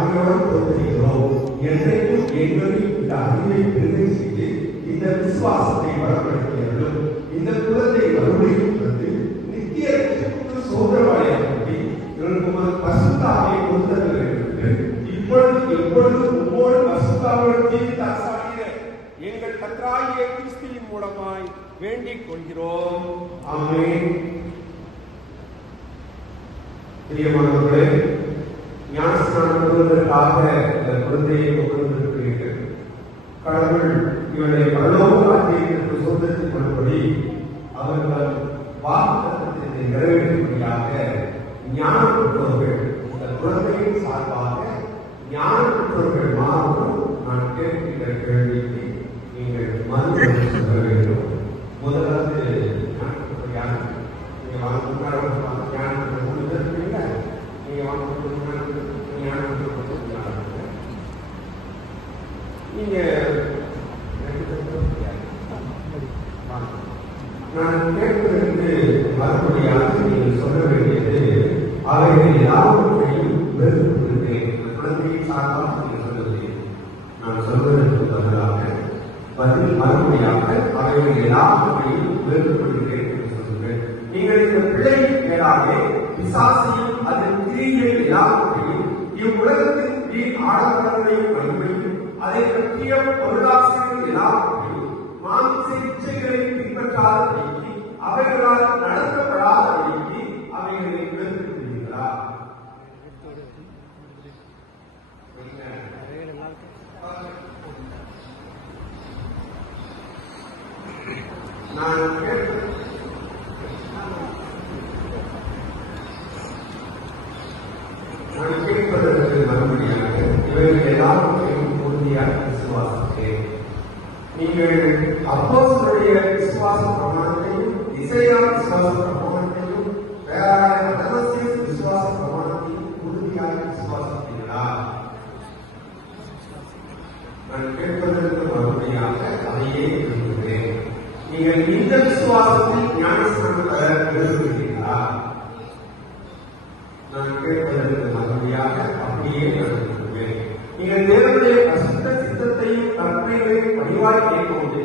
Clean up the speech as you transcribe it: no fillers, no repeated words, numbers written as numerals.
தாழ்மையோடு தோற்றுகிறோம். என்றைக்கும் எங்களில் இந்த அறிவை பெருமை செய்து இந்த விசுவாசத்தை வளப்படுத்தியவர்களும் இந்த குலத்தை மறுபடியும் வந்து நித்திய சோதரவாளியாகி இவர்களுக்கு பசுத்தாவை கொடுத்தவர்கள் இப்பொழுது எப்பொழுது உம்மோடு பசுத்தாவோடு ஜீவித்தாசாகிற எங்கள் கர்த்தராகிய கிறிஸ்துவின் மூலமாய் வேண்டிக் கொள்கிறோம். ஆமென். பிரியமானவர்களே, ஞானஸ்நானம் பெறுவதற்காக இந்த குழந்தையை கொண்டிருக்கிறீர்கள். கடவுள் இவனை பரலோக ராஜ்யத்திற்கு சொந்தத்தில் கொள்ளும்படி அவர்கள் வாக்குத்தத்தத்தை நிறைவேற்றும்படியாக ஞான பெற்றோர்கள் இந்த குழந்தையின் சார்பாக ஞான பெற்றோர்கள் மாறும் நான் கேட்கின்ற கேள்விக்கு நீங்கள் மறுபடி சொல்ல வேண்டும். முதலாவது ஞான நீங்க வாங்க ஞான முடிஞ்சிருக்கீங்க. நீங்க வாங்க நீங்க நான் கேட்பதற்கு மறுபடியாக நீங்கள் சொல்ல வேண்டியது அவைகள் எல்லாவற்றையும் வெறுப்புகிறேன். குழந்தையை சார்பாக நீங்கள் சொல்லுவது நான் சொல்வதற்கு பதிலாக பதில் மறுபடியாக அவைகள் எல்லாவற்றையும் வெறுப்புகிறேன் என்று சொல்லுங்கள். நீங்கள் இந்த பிள்ளையின் மேலாக பிசாசையும் அதன் கிரியைகள் எல்லாவற்றையும் இவ்வுலகத்தின் வீண் ஆடம்பரங்களையும் வலிமையும் அதை பற்றிய பொருளாசிரியர்கள் எல்லாவற்றையும் மாமிச இச்சைகளை பின்பற்றாத நீக்கி அவைகளால் நடத்தப்படாத நீக்கி அவைகளை விளக்குகிறீர்களா? நான் கேட்பதற்கு மறுபடியாக இவர்கள் எல்லாவற்றையும் உறுதியாக விசுவாசித்தேன். நீங்கள் அப்போஸ்தலருடைய விசுவாச பிரமாணத்தையும் இசையா விசுவாச பிரமாணத்தையும் பேராய தமஸ்கேஸ் விசுவாச பிரமாணத்தையும் உறுதியாக விசுவாசித்தீர்களா? நான் கேட்பதற்கு மறுபடியாக அதையே விரும்புகிறேன். நீங்கள் இந்த விசுவாசத்தில் ஞானஸ்நானம் பெற விரும்புகிறீர்களா? நான் கேட்பதற்கு மறுபடியாக அப்படியே நான் விரும்புகிறேன். நீங்கள் தேவனுடைய பரிசுத்த சித்தத்தையும் கற்பனைகளையும் பணிவாய் கேட்கும்போது